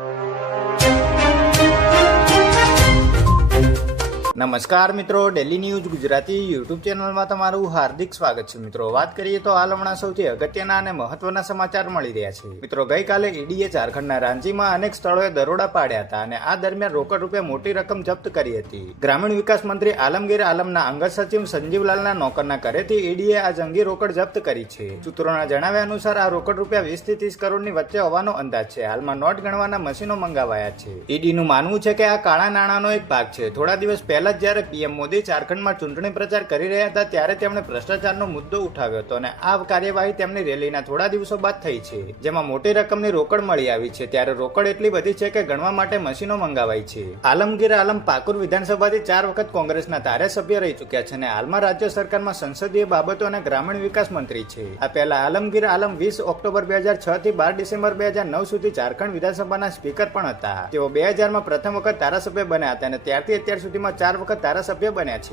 you. નમસ્કાર મિત્રો daily news Gujarati YouTube ચેનલમાં તમારું હાર્દિક સ્વાગત છે. મિત્રો, વાત કરીએ તો હાલ હમણાં સૌથી અગત્યના અને મહત્વના સમાચાર મળી રહ્યા છે. મિત્રો, ગઈકાલે ઈડીએ ઝારખંડના રાંચીમાં અનેક સ્થળોએ દરોડા પાડ્યા હતા અને આ દરમિયાન રોકડ રૂપે મોટી રકમ જપ્ત કરી હતી. ગ્રામીણ વિકાસ મંત્રી આલમગીર આલમના અંગત સચિવ સંજીવલાલના નોકરના ઘરેથી ઈડીએ આ જંગી રોકડ જપ્ત કરી છે. સૂત્રોના જણાવ્યા અનુસાર આ રોકડ રૂપિયા વીસથી ત્રીસ કરોડની વચ્ચે હોવાનો અંદાજ છે. હાલમાં નોટ ગણવાના મશીનો મંગાવાયા છે. ઈડીનું માનવું છે કે આ કાળા નાણાંનો એક ભાગ છે. થોડા દિવસ પહેલા જ જ્યારે પીએમ મોદી ઝારખંડમાં ચૂંટણી પ્રચાર કરી રહ્યા હતા, ત્યારે તેમણે ભ્રષ્ટાચારનો મુદ્દો ઉઠાવ્યો હતો અને આ કાર્યવાહી તેમની રેલીના થોડા દિવસો બાદ થઈ છે. જેમાં મોટી રકમની રોકડ મળી આવી છે. ત્યારે રોકડ એટલી બધી છે કે ગણવા માટે મશીનો મંગાવાઈ છે. આલમગીર આલમ પાકુર વિધાનસભાથી ચાર વખત કોંગ્રેસના ધારાસભ્ય રહી ચૂક્યા છે અને હાલમાં રાજ્ય સરકારમાં સંસદીય બાબતો અને ગ્રામીણ વિકાસ મંત્રી છે. આ પહેલા આલમગીર આલમ વીસ ઓક્ટોબર બે હજાર છ થી બાર ડિસેમ્બર બે હજાર નવ સુધી ઝારખંડ વિધાનસભાના સ્પીકર પણ હતા. તેઓ બે હજારમાં પ્રથમ વખત ધારાસભ્ય બન્યા હતા અને ત્યારથી અત્યાર સુધીમાં ચાર વખત ધારાસભ્ય બન્યા છે.